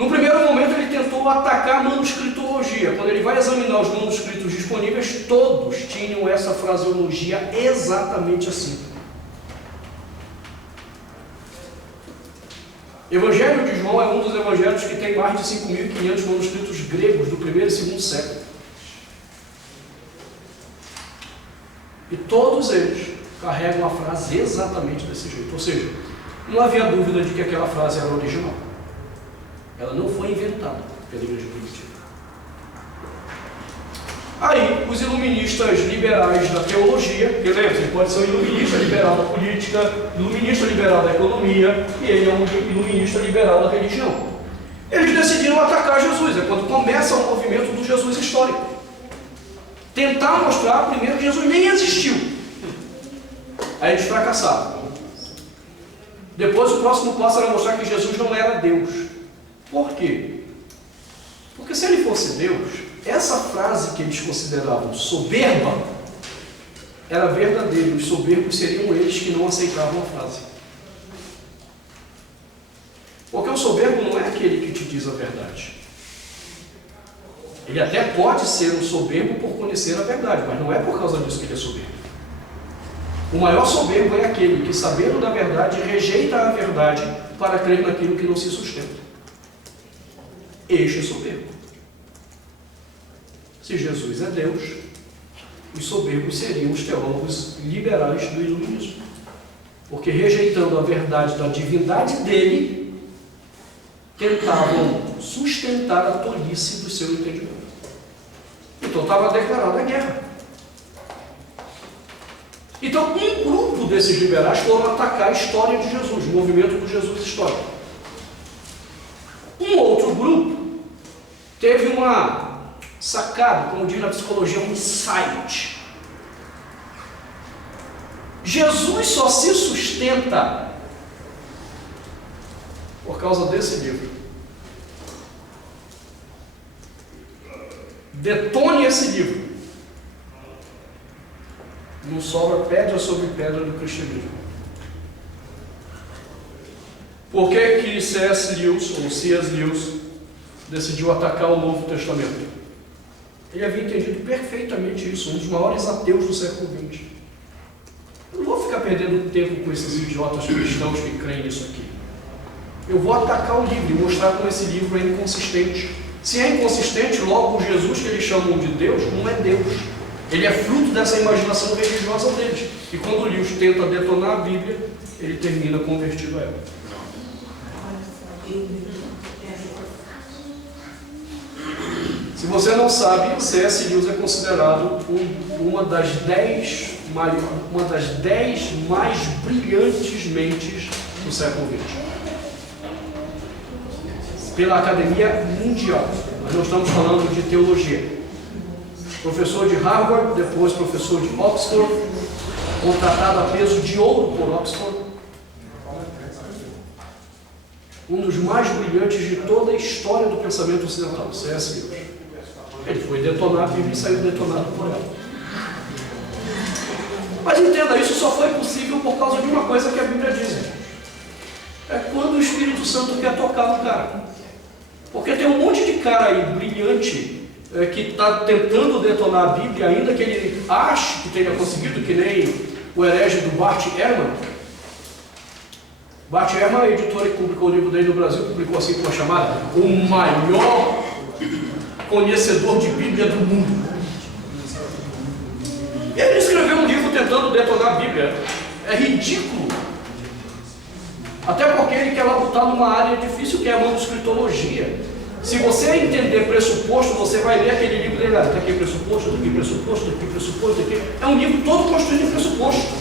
No primeiro momento ele tentou atacar a manuscritologia. Quando ele vai examinar os manuscritos disponíveis, todos tinham essa fraseologia exatamente assim. Evangelho de João é um dos evangelhos que tem mais de 5.500 manuscritos gregos do primeiro e segundo século. E todos eles carregam a frase exatamente desse jeito. Ou seja, não havia dúvida de que aquela frase era original. Ela não foi inventada pela igreja primitiva. Aí, os iluministas liberais da teologia, que lembra, ele pode ser um iluminista liberal da política, iluminista liberal da economia, e ele é um iluminista liberal da religião. Eles decidiram atacar Jesus, é quando começa o movimento do Jesus histórico. Tentar mostrar primeiro que Jesus nem existiu. Aí eles fracassaram. Depois o próximo passo era mostrar que Jesus não era Deus. Por quê? Porque se ele fosse Deus, essa frase que eles consideravam soberba era verdadeira. Os soberbos seriam eles que não aceitavam a frase. Porque o soberbo não é aquele que te diz a verdade. Ele até pode ser um soberbo por conhecer a verdade, mas não é por causa disso que ele é soberbo. O maior soberbo é aquele que, sabendo da verdade, rejeita a verdade para crer naquilo que não se sustenta. Este é soberbo. Se Jesus é Deus, os soberbos seriam os teólogos liberais do iluminismo. Porque, rejeitando a verdade da divindade dele, tentavam sustentar a tolice do seu entendimento. Então estava declarada a guerra. Então, um grupo desses liberais foram atacar a história de Jesus, o movimento do Jesus histórico. Um outro grupo teve uma sacada, como diz na psicologia, um insight. Jesus só se sustenta por causa desse livro. Detone esse livro. Não sobra pedra sobre pedra do cristianismo. Por que C.S. Lewis decidiu atacar o Novo Testamento? Ele havia entendido perfeitamente isso, um dos maiores ateus do século XX. Eu não vou ficar perdendo tempo com esses idiotas cristãos que creem nisso aqui. Eu vou atacar o livro e mostrar como esse livro é inconsistente. Se é inconsistente, logo o Jesus que eles chamam de Deus não é Deus. Ele é fruto dessa imaginação religiosa deles. E quando o Lewis tenta detonar a Bíblia, ele termina convertido a ela. Se você não sabe, C.S. Lewis é considerado uma das 10 mais brilhantes mentes do século XX. Pela Academia Mundial. Nós não estamos falando de teologia. Professor de Harvard, depois professor de Oxford, contratado a peso de ouro por Oxford. Um dos mais brilhantes de toda a história do pensamento ocidental, C.S. Lewis. Ele foi detonar a Bíblia e saiu detonado por ela. Mas entenda, isso só foi possível por causa de uma coisa que a Bíblia diz. É quando o Espírito Santo quer tocar no cara. Porque tem um monte de cara aí brilhante que está tentando detonar a Bíblia, ainda que ele ache que tenha conseguido, que nem o herege do Bart Ehrman. Bart Ehrman, a editora que publicou o livro dele no Brasil, publicou assim com uma chamada: o maior conhecedor de Bíblia do mundo. E ele escreveu um livro tentando detonar a Bíblia. É ridículo. Até porque ele quer labutar numa área difícil que é a manuscritologia. Se você entender pressuposto, você vai ler aquele livro dele. Está aqui pressuposto, está aqui pressuposto, está aqui pressuposto, está aqui. É um livro todo construído em pressuposto.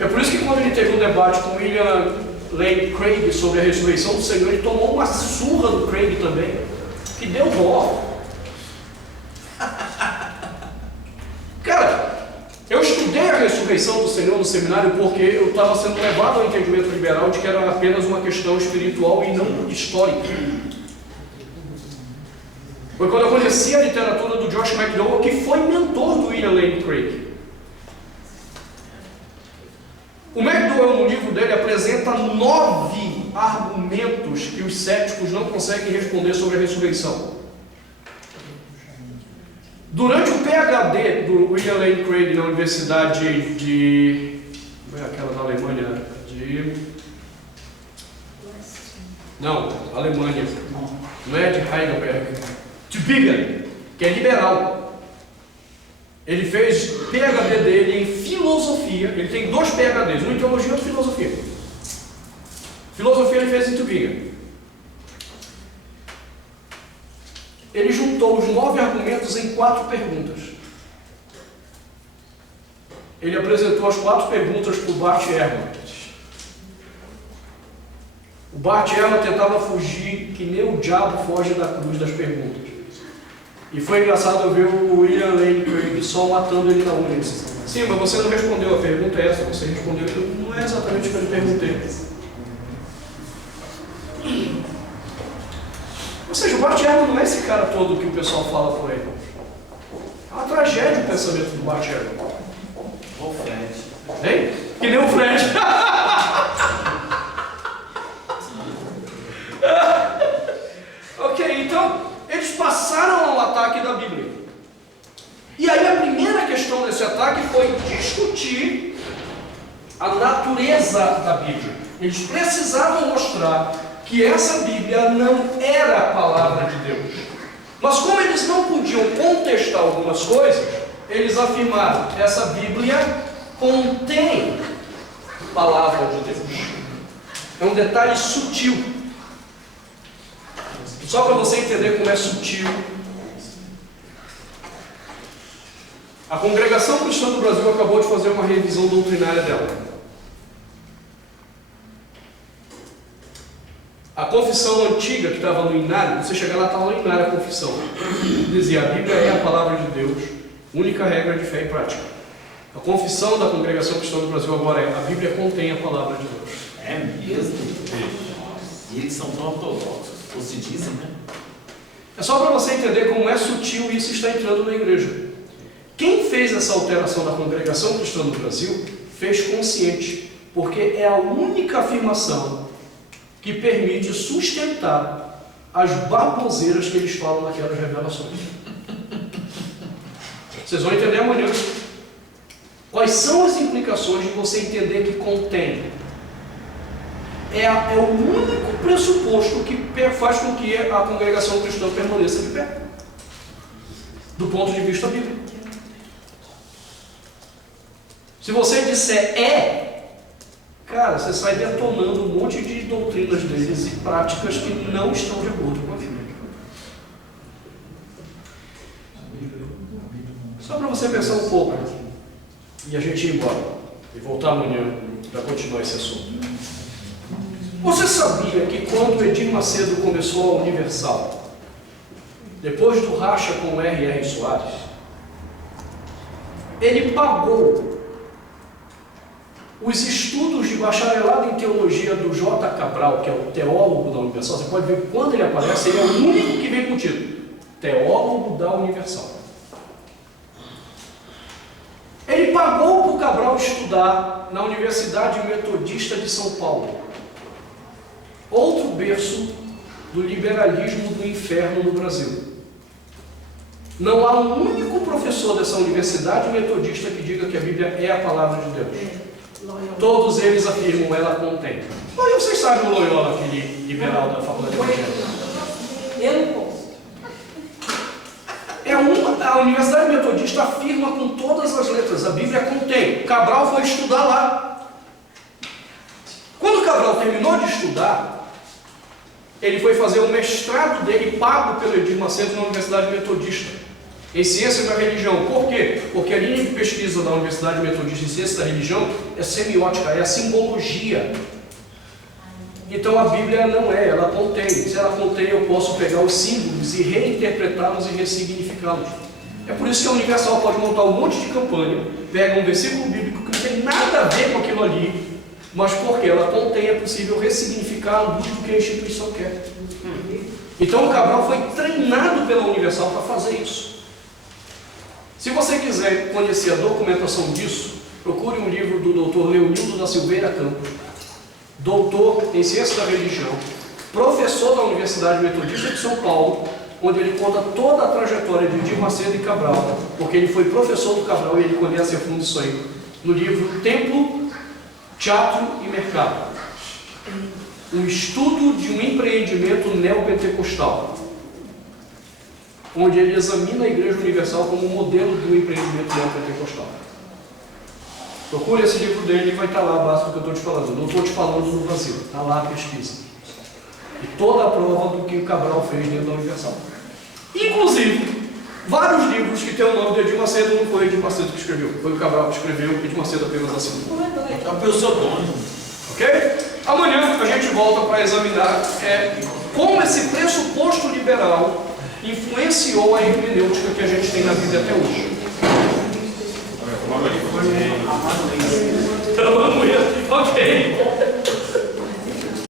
É por isso que quando ele teve um debate com William Lane Craig sobre a ressurreição do Senhor, ele tomou uma surra do Craig também, que deu dó. Cara, eu estudei a ressurreição do Senhor no seminário porque eu estava sendo levado ao entendimento liberal de que era apenas uma questão espiritual e não histórica. Foi quando eu conheci a literatura do Josh McDowell, que foi mentor do William Lane Craig. O McDowell, no livro dele, apresenta 9 argumentos que os céticos não conseguem responder sobre a ressurreição. Durante o PhD do William Lane Craig na Universidade de... Como é aquela da Alemanha? Não, Alemanha. Não é de Heidelberg. Tübingen, que é liberal. Ele fez PhD dele em filosofia. Ele tem 2 PhDs, um em teologia e outro em filosofia. Filosofia ele fez em Tübingen. Ele juntou os 9 argumentos em 4 perguntas. Ele apresentou as 4 perguntas para o Bart Ehrman. O Bart Ehrman tentava fugir que nem o diabo foge da cruz das perguntas. E foi engraçado ver o William Lane Craig só matando ele na unha. Sim, mas você não respondeu, a pergunta é essa, você respondeu, não é exatamente o que eu lhe perguntei. Ou seja, o Bart Ehrman não é esse cara todo que o pessoal fala por aí. É uma tragédia o pensamento do Bart Ehrman. O Fred. Hein? Que nem o Fred. Ok, então eles passaram ao ataque da Bíblia. E aí a primeira questão desse ataque foi discutir a natureza da Bíblia. Eles precisavam mostrar que essa Bíblia não era a palavra de Deus. Mas como eles não podiam contestar algumas coisas, eles afirmaram: essa Bíblia contém a palavra de Deus. É um detalhe sutil. Só para você entender como é sutil. A Congregação Cristã do Brasil acabou de fazer uma revisão doutrinária dela. A confissão antiga que estava no Inário, você chegar lá, estava no Inário a confissão. Dizia: a Bíblia é a palavra de Deus, única regra de fé e prática. A confissão da Congregação Cristã do Brasil agora é: a Bíblia contém a palavra de Deus. É mesmo? E eles são tão ortodoxos, ou se dizem, né? É só para você entender como é sutil isso está entrando na igreja. Quem fez essa alteração da Congregação Cristã do Brasil fez consciente, porque é a única afirmação que permite sustentar as baboseiras que eles falam naquelas revelações. Vocês vão entender amanhã. Quais são as implicações de você entender que contém? É o único pressuposto que faz com que a Congregação Cristã permaneça de pé, do ponto de vista bíblico. Se você disser cara, você sai detonando um monte de doutrinas deles e práticas que não estão de acordo com a Bíblia. Só para você pensar um pouco, e a gente ir embora, e voltar amanhã para continuar esse assunto. Você sabia que quando Edir Macedo começou a Universal, depois do racha com o R.R. Soares, ele pagou os estudos de bacharelado em teologia do J. Cabral, que é o teólogo da Universal? Você pode ver quando ele aparece, ele é o único que vem com o título: teólogo da Universal. Ele pagou para o Cabral estudar na Universidade Metodista de São Paulo, outro berço do liberalismo do inferno no Brasil. Não há um único professor dessa universidade metodista que diga que a Bíblia é a palavra de Deus. Todos eles afirmam: ela contém. Vocês sabem o Loyola, aquele liberal da faculdade de Evangelho? Eu não posso. A Universidade Metodista afirma com todas as letras: a Bíblia contém. Cabral foi estudar lá. Quando Cabral terminou de estudar, ele foi fazer o mestrado dele, pago pelo Edir Macedo, na Universidade Metodista, em Ciência da Religião. Por quê? Porque a linha de pesquisa da Universidade Metodista em Ciência da Religião é semiótica, é a simbologia. Então a Bíblia não é, ela contém. Se ela contém, eu posso pegar os símbolos e reinterpretá-los e ressignificá-los. É por isso que a Universal pode montar um monte de campanha, pega um versículo bíblico que não tem nada a ver com aquilo ali, mas porque ela contém, é possível ressignificar a luz do que a instituição quer. Então o Cabral foi treinado pela Universal para fazer isso. Se você quiser conhecer a documentação disso, procure um livro do Dr. Leonildo da Silveira Campos, doutor em ciência da religião, professor da Universidade Metodista de São Paulo, onde ele conta toda a trajetória de Edir Macedo e Cabral, porque ele foi professor do Cabral e ele conhece a fundo isso aí, no livro Templo, Teatro e Mercado. Um estudo de um empreendimento neopentecostal, onde ele examina a Igreja Universal como modelo do empreendimento neopentecostal. Procure esse livro dele e vai estar lá abaixo do que eu estou te falando. Eu não estou te falando no vazio, está lá a pesquisa. E toda a prova do que o Cabral fez dentro da Universal. Inclusive, vários livros que tem o nome de Edir Macedo não foi Edir Macedo que escreveu, foi o Cabral que escreveu, Edir Macedo apenas assinou. É o pseudônimo. Ok? Amanhã a gente volta para examinar como esse pressuposto liberal influenciou a hermenêutica que a gente tem na Bíblia até hoje. Então, amanhã. Ok.